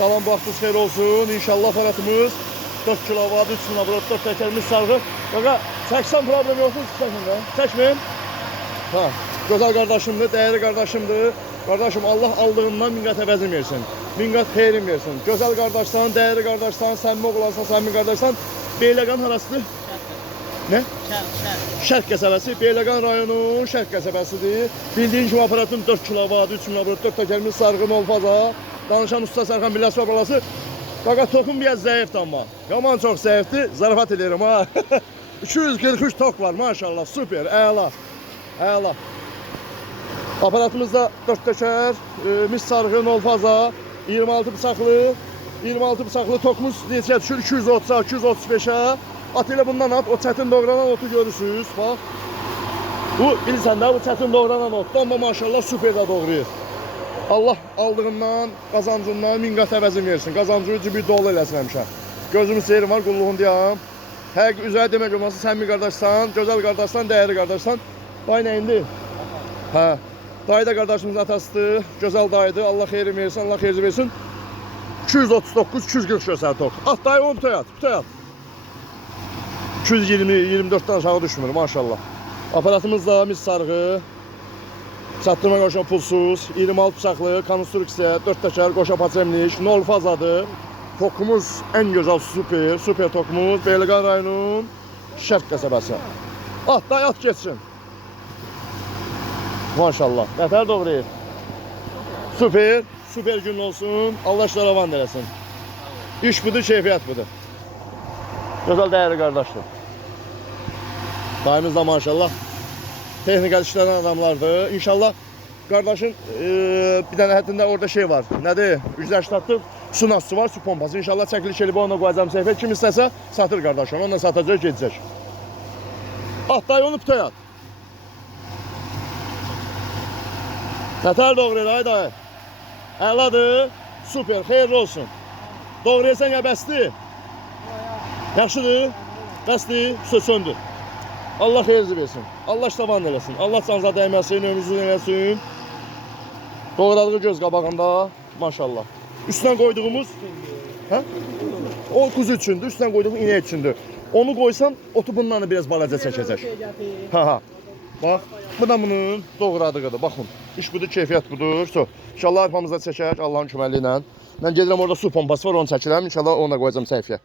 Salam, vaxtınız xeyir olsun. İnşallah aparatımız 4 kilovat, 3 kilowatt, 4 təkərimiz sarğı. Qaqa, çəksən problem yoxdur, çəkin də. Çəkməyin. Ha, gözəl qardaşımdır, dəyərli qardaşımdır. Qardaşım, Allah aldığından min qat əvəzin versin. Min qat xeyrin versin. Gözəl qardaşsan, dəyərli qardaşsan, səmimi oğlansan, səmimi qardaşsan. Beyləqan harasıdır? Ne? Şərq qəsəbəsi, Beyləqan rayonunun Şərq qəsəbəsidir. Bildiyin kimi aparatın 4 kilovat, 3 kilowatt, 4 təkərimiz sarğı, Nolfaza. Danışan usta Sərxan Birləşmə balası. Qaqa, tokum biraz zəifdir amma. Yaman çox zəifdir, zarafat edirəm ha. 243 tok var maşallah, super, əla. Əla. Aparatımızda 4 təkər, mis sarğı, Nolfaza, 26 bıçaqlı tokumuz neçəyə düşür? 230'a, 235'ə. At ilə bundan at, o çətin doğranan otu görürsünüz, bax. Bu, bilirsən də, bu çətin doğranan ot. Amma maşallah super də doğrayır. Allah aldığından, qazancından min qat əvəzin versin. Qazancını cibi dolu eləsin həmişə. Gözümüz seyrim var, qulluğun deyəm. Həqiq üzrə demək olması, sən mi qardaşsan, gözəl qardaşsan, dəyərli qardaşsan. Day nə indi? Hə. Day da qardaşımızın atasıdır, gözəl dayıdır. Allah xeyri versin, Allah xeyri versin. 239, 240 göstər tok. At dayı, onu bütəyət, bütəyət. 220-24'dan aşağı düşmür maşallah. Aparatımız da mis sarğı. Çatdırma qoşa pulsuz, 26 bıçaqlı, konstruksiya, 4 təkər, qoşa paçemlik, nol fazadır. Tokumuz ən gözəl, super tokumuz. Beyləqan rayonunun Şərq qəsəbəsi. At da at geçsin. Maşallah. Nəfər doğrayır. Super gün olsun. Allah işlərə van eləsin. İş budur, keyfiyyət budur. Gözəl dəyərli qardaşdır. Dayımız da maşallah texnikal işləyən adamlardır. İnşallah qardaşın bir dənə həttində orada şey var. Nədir? Ücrətli su nasısı var, su pompası. İnşallah çəkiliş elib ona qoyacam səhifə. Kim istəsə satır qardaşım. Onunla satacaq, gedəcək. Ah, dayı onu bütəyət. Nətər doğrayır, ay dayı? Əladır. Super, xeyirli olsun. Doğrayırsan ya bəsdir? Yaxşıdır, bəsdir, söndür. Allah xeyirli versin. Allah iştavan eləsin. Allah canınıza dəyməsin, önünüzü eləsin. Doğradığı göz qabağında, maşallah. Üstündən qoyduğumuz, hə? O kuzu üçündür, üstündən qoyduğumuz inek üçündür. Onu qoysan, otu bundan biraz balaca çəkəcək. Ha. Bax, bu da bunun doğradığıdır, baxın. İş budur, keyfiyyət budur. İnşallah arpamızda çəkək, Allahın köməliyi ilə. Mən gedirəm, orada su pompası var, onu çəkirəm. İnşallah onu da qoyacam səhifəyə.